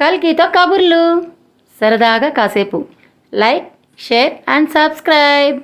కల్కితో కబుర్లు, సరదాగా కాసేపు. Like, share and subscribe.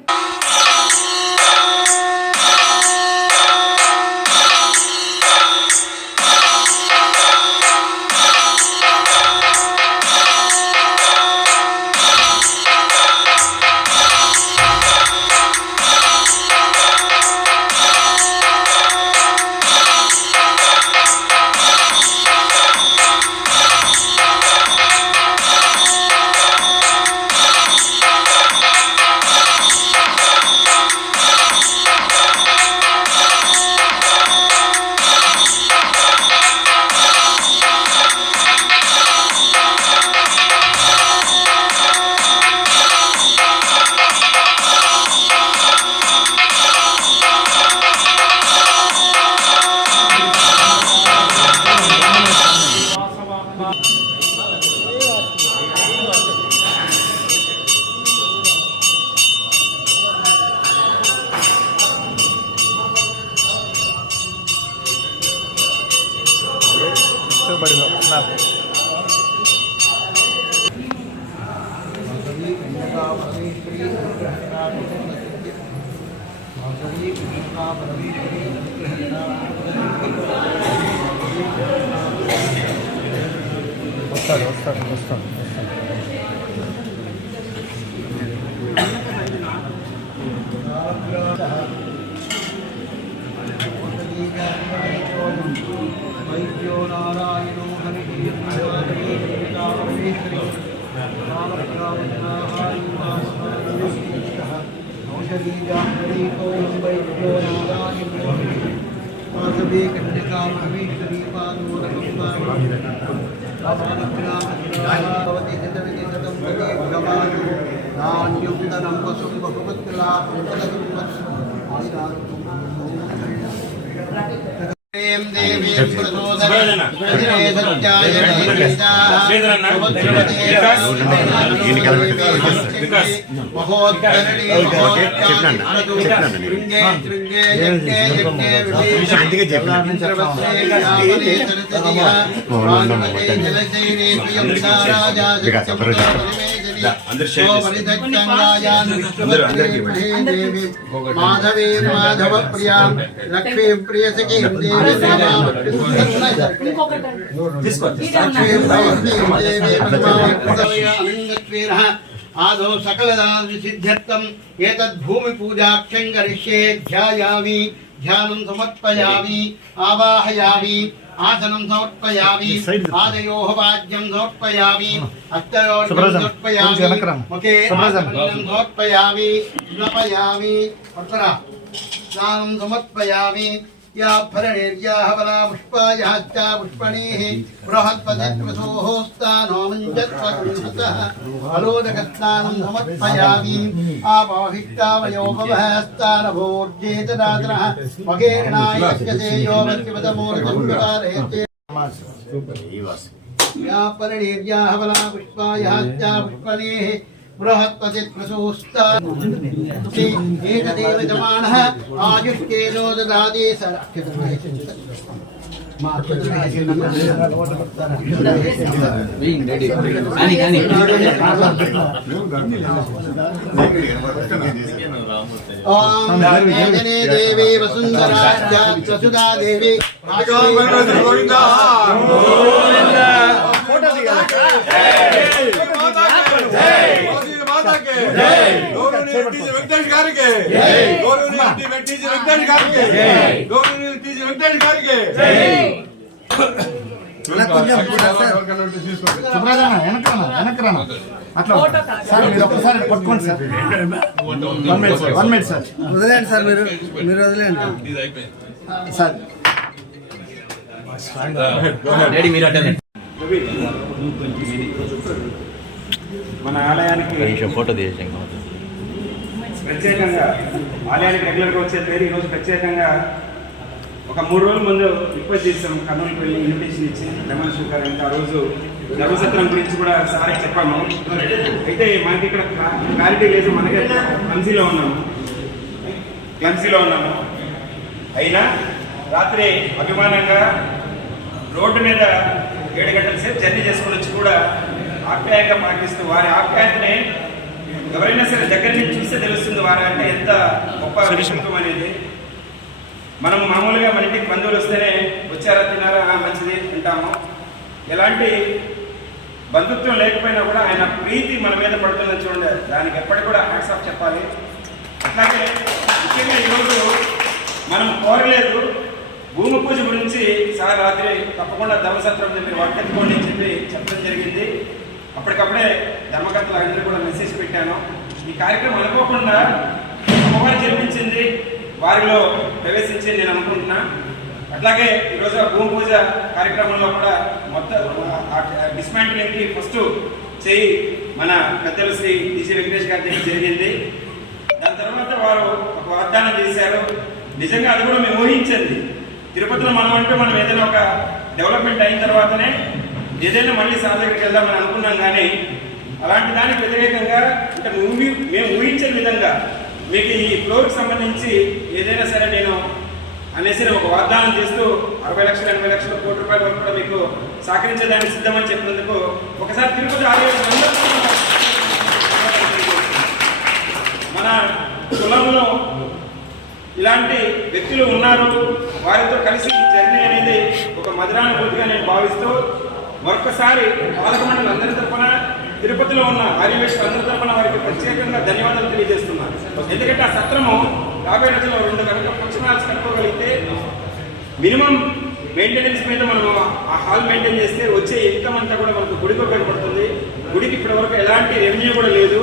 వస్తాడు వైద్యో నారాయణో హరి నాణ్యుక్తనం పశు బహుమత్తులా మాధవీ మాధవ ప్రియా లక్ష్మీ ప్రియ సఖీ ఆదో సకలదాసిద్ధ్యర్థం ఏతద్భూమి పూజాఖ్యం కరిష్యే ధ్యాయామి ధ్యానం సమర్పయామి ఆవాహయామి ఆసనం సమర్పయామి పాదయోః పాద్యం సమర్పయామి హస్తయోః సమర్పయామి ముఖే ఆసనం సమర్పయామి స్నాపయామి స్నానం సమర్పయామి యాభరణేర్యాః వలా పుష్పాయాశ్చ పుష్పణీః బృహత్పతిత్వసోః స్థానోమంజత్వగృహతః అలోదకస్నానం సమర్పయామి ఆపాహిష్టావయోపవః స్థానభోర్జేతదాతనః మగేర్ణాయస్య సేయో వత్తిపదమూర్ధంకారయతే యాభరణేర్యాః వలా పుష్పాయాశ్చ పుష్పణీః బృహత్పతిత్వసోః ఏకదేవ జమానః ఆయుష్కేనో దదాతి దేవి వసుంధరా దేవి వెంకటేష్ గారికి అట్లా సార్ మీరు ఒక్కసారి పట్టుకోండి సార్. 1 మినిట్ సార్, వదిలేండి సార్, మీరు వదిలేండి సార్. మన ఆలయానికి ఫోటో తీసేసాం. ప్రత్యేకంగా ఆలయానికి రెగ్యులర్గా వచ్చేది పేరు ఈరోజు ప్రత్యేకంగా ఒక 3 రోజుల ముందు రిక్వెస్ట్ చేసాం. కర్నూలుకి వెళ్ళి ఇన్విటేషన్ ఇచ్చి డెమాన్స్ట్రేషన్ గారు ఆ రోజు ధర్మసత్రం గురించి కూడా సార్కి చెప్పాము. అయితే మనకి ఇక్కడ క్లారిటీ లేదు, మనకి క్లమ్సీలో ఉన్నాము. అయినా రాత్రి అభిమానంగా రోడ్డు మీద 7 గంటల సేపు జర్నీ చేసుకుని వచ్చి కూడా కూడా ఆప్యాయంగా పాటిస్తూ వారి ఆప్యాయతనే ఎవరైనా సరే దగ్గర నుంచి చూస్తే తెలుస్తుంది వారు అంటే ఎంత గొప్ప వ్యక్తిత్వం అనేది. మనం మామూలుగా మన ఇంటికి బంధువులు వస్తేనే వచ్చారా తిన్నారా మంచిది అంటాము. ఎలాంటి బంధుత్వం లేకపోయినా కూడా ఆయన ప్రీతి మన మీద పడుతుందని చూడండి, దానికి ఎప్పటికి కూడా హ్యాట్స్ ఆఫ్ చెప్పాలి. అట్లాగే ముఖ్యంగా ఈరోజు మనం కోరలేదు భూమి పూజ గురించి సార్ రాత్రి తప్పకుండా ధర్మసత్రం మీరు వర్కెత్తుకోండి అని చెప్పడం జరిగింది. అప్పటికప్పుడే ధర్మకర్తలు అందరూ కూడా మెసేజ్ పెట్టాను. ఈ కార్యక్రమం అనుకోకుండా అమ్మవారు జరిపించింది, వారిలో ప్రవేశించి నేను అనుకుంటున్నా. అట్లాగే ఈరోజు భూమి పూజ కార్యక్రమంలో కూడా మొత్తం డిస్మాంటిలింగ్కి ఫస్ట్ చేయి మన పెద్దలు శ్రీ డిసి వెంకటేష్ గారి జరిగింది. దాని తర్వాత వారు ఒక వాగ్దానం చేశారు. నిజంగా అది కూడా మేము ఊహించింది. తిరుపతిలో మనం ఏదైనా ఒక డెవలప్మెంట్ అయిన తర్వాతనే ఏదైనా మళ్ళీ సార్ దగ్గరికి వెళ్దామని అనుకున్నాం. కానీ అలాంటి దానికి వ్యతిరేకంగా అంటే మేము ఊహించిన విధంగా మీకు ఈ ఫ్లోర్కి సంబంధించి ఏదైనా సరే నేను అనేసి ఒక వాగ్దానం చేస్తూ 60 లక్షలు 80 లక్షలు కోటి రూపాయల వరకు కూడా మీకు సహకరించేదానికి సిద్ధమని చెప్పినందుకు ఒకసారి తిరుపతి మన కులంలో ఇలాంటి వ్యక్తులు ఉన్నారు, వారితో కలిసి ఈ జర్నీ అనేది ఒక మధురానుభూతిగా నేను భావిస్తూ మరొకసారి పాలక మండలి అందరి తరఫున తిరుపతిలో ఉన్న ఆర్యవేశ్వరు అందరి తరఫున వారికి ప్రత్యేకంగా ధన్యవాదాలు తెలియజేస్తున్నాను. ఎందుకంటే ఆ సత్రము 50 రోజుల్లో 2 కనుక ఫంక్షన్ హాల్స్ కట్టుకోగలిగితే మినిమం మెయింటెనెన్స్ మీద మనం ఆ హాల్ మెయింటైన్ చేస్తే వచ్చే ఇన్కమ్ అంతా కూడా మనకు గుడికి ఉపయోగపడుతుంది. గుడికి ఇప్పటి వరకు ఎలాంటి రెవెన్యూ కూడా లేదు.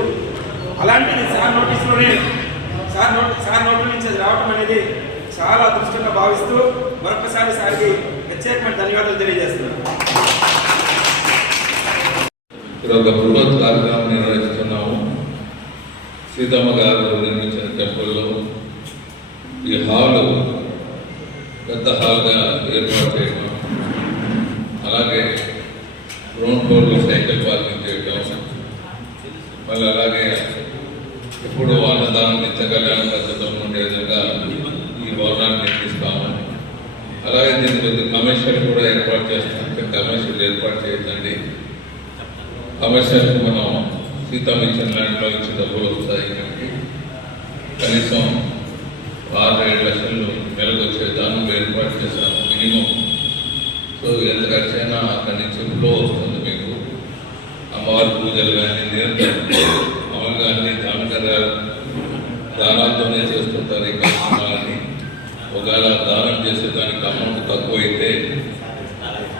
అలాంటిది సార్ నోట్ల నుంచి అది రావడం అనేది చాలా అదృష్టంగా భావిస్తూ మరొకసారి సార్కి ప్రత్యేకమైన ధన్యవాదాలు తెలియజేస్తున్నాను. ఇక్కడ ఒక బృహత్ కార్యక్రమం నిర్వహిస్తున్నాము. సీతమ్మ గారు నిర్మించిన టెంపుల్లో ఈ హాలు పెద్ద హాల్గా ఏర్పాటు చేయడం, అలాగే గ్రౌండ్ ఫ్లోర్లో సైకిల్ పార్కింగ్ చేయడం, మళ్ళీ అలాగే ఎప్పుడు అన్నదానం నిత్యకళ్యాణ పద్ధతిలో ఉండే విధంగా ఈ భవనాన్ని నిర్మిస్తాము. అలాగే దీని కొద్ది కమర్షియల్ కూడా ఏర్పాటు చేస్తాం. కమర్షియల్ ఏర్పాటు చేయొద్దండి, కమర్షియల్కి మనం సీతమ్మ ఇచ్చిన ల్యాండ్లో ఇచ్చిన డబ్బులు వస్తాయి. ఇక్కడికి కనీసం 6-7 లక్షలు నెలకు వచ్చే దానిలో ఏర్పాటు చేస్తాము మినిమం. సో ఎంత ఖర్చైనా అక్కడి నుంచి ఫ్లో వస్తుంది మీకు. అమ్మవారి పూజలు కానీ నిరంతరం మామూలుగా అన్ని దానాలతోనే చేస్తుంటారు ఈ కార్యక్రమాలని. ఒకవేళ దానం చేసేదానికి అమౌంట్ తక్కువ అయితే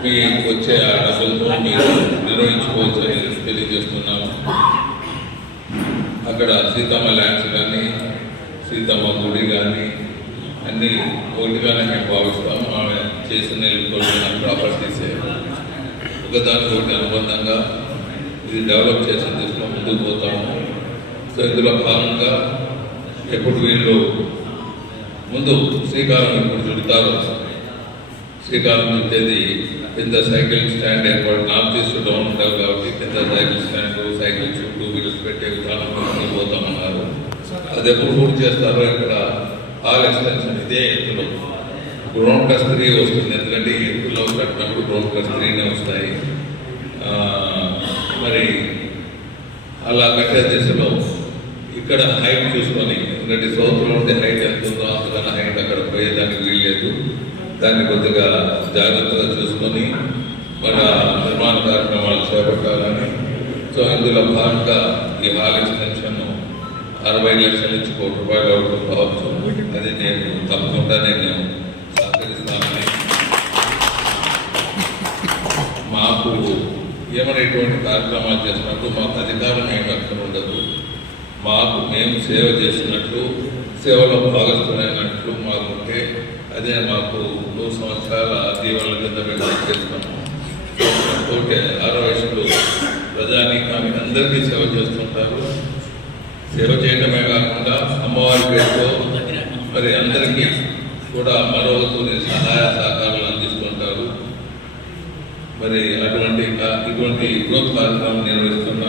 మీకు వచ్చే ఆ డబ్బులతో మీరు నిర్వహించుకోవచ్చు అని తెలియజేస్తున్నాము. అక్కడ సీతమ్మ ల్యాండ్స్ కానీ సీతమ్మ గుడి కానీ అన్నీ ఒకటిగానే మేము భావిస్తాము. ఆమె చేసిన ప్రాపర్టీసే ఒకదానికి ఒకటి అనుబంధంగా ఇది డెవలప్ చేసిన దిశలో ముందుకు పోతాము. సో ఇందులో భాగంగా ఎప్పుడు వీళ్ళు ముందు శ్రీకారం ఇప్పుడు చుడతారు. శ్రీకారం చుట్టేది కింద సైకిల్ స్టాండ్ ఏర్పాటు, నార్త్ ఈస్ట్ డౌన్ ఉంటారు కాబట్టి కింద సైకిల్ స్టాండ్, సైకిల్ చుట్టూ వీల్స్ పెట్టే విధానంలో ముందుకు పోతామన్నారు. అది ఎప్పుడు పూర్తి చేస్తారో ఇక్కడ హాల్ ఎక్స్టెన్షన్ ఇదే ఎత్తులో గ్రౌండ్ ప్లస్ 3 వస్తుంది. ఎందుకంటే ఈ ఎత్తులో కట్టినప్పుడు గ్రౌండ్ ప్లస్ 3 వస్తాయి. మరి అలా కట్టే దిశలో ఇక్కడ హైట్ చూసుకొని, ఎందుకంటే సౌత్లో ఉంటే హైట్ ఎంత ఉందో అంతకన్నా హైట్ అక్కడ పోయేదానికి వీల్లేదు. దాన్ని కొద్దిగా జాగ్రత్తగా చూసుకొని మన నిర్మాణ కార్యక్రమాలు చేపట్టాలని. సో ఇందులో భాగంగా ఈ హాల్ ఎక్స్టెన్షన్ 60 లక్షల నుంచి కోటి రూపాయల వరకు కావచ్చు. అది నేను తప్పకుండా సహకరిస్తానని. మాకు ఏమైనా ఇటువంటి కార్యక్రమాలు చేసినప్పుడు మాకు అధికారం ఏమి అక్కడ ఉండదు. మాకు మేము సేవ చేసినట్లు, సేవలో భాగస్థులైనట్లు మాకుంటే అదే మాకు 100 సంవత్సరాల దీవెనల కింద మేము చేసుకున్నాము. తోటి 6 వయసులు ప్రజానీకానికి అందరికీ సేవ చేస్తుంటారు. సేవ చేయడమే కాకుండా అమ్మవారి పేరుతో మరి అందరికీ కూడా మరొకరి సహాయ సహకారాలు అందిస్తుంటారు. మరి ఇటువంటి గ్రోత్ కార్యక్రమం నిర్వహిస్తున్న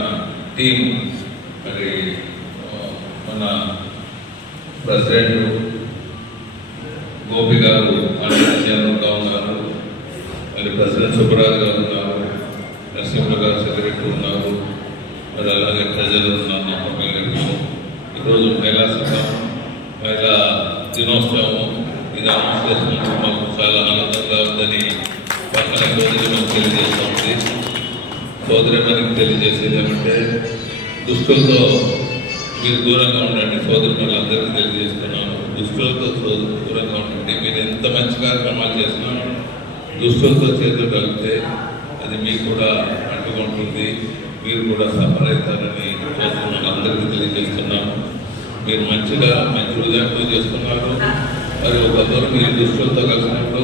టీం మరి మన ప్రెసిడెంట్ గోపి గారు ఆంధ్రగా ఉన్నారు, మరి ప్రెసిడెంట్ సుబ్బరాజు గారు ఉన్నారు, నరసింహ గారు సెక్రటరీ ఉన్నారు, మరి అలాగే ప్రజలు ఉన్నారు. నమ్మకం ఈరోజు మహిళా సంఘం మహిళా దినోత్సవం ఇది అనౌన్స్ చేసినప్పుడు మాకు చాలా ఆనందంగా ఉందని పక్కన సోదరి మనకు తెలియజేస్తూ ఉంది. సోదరి మనకి తెలియజేసేది ఏమంటే దుస్తులతో మీరు దూరంగా ఉండండి. సోదరి మనందరికీ తెలియజేస్తున్నాను, దుస్తులతో దూరంగా ఉండండి. మీరు ఎంత మంచి కార్యక్రమాలు చేసినా దుస్తులతో చేతులు కలిపితే అది మీకు కూడా అంటుకుంటుంది, మీరు కూడా సఫర్ అవుతారని సోదరులను అందరికీ తెలియజేస్తున్నాను. మీరు మంచి హృదయంతో చేస్తున్నారు. మరి ఒక దూరం మీరు దుస్తులతో కలిసినప్పుడు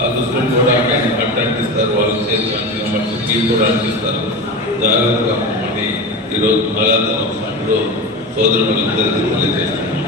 ఆ దుస్తులు కూడా మీరు అంటిస్తారు, వాళ్ళకి చేసి అంటిన మట్టి మీరు కూడా అంటిస్తారు. జాగ్రత్తగా మళ్ళీ ఈరోజు మహిళా దినోత్సవంలో సోదరులందరికీ తెలియజేస్తున్నాను.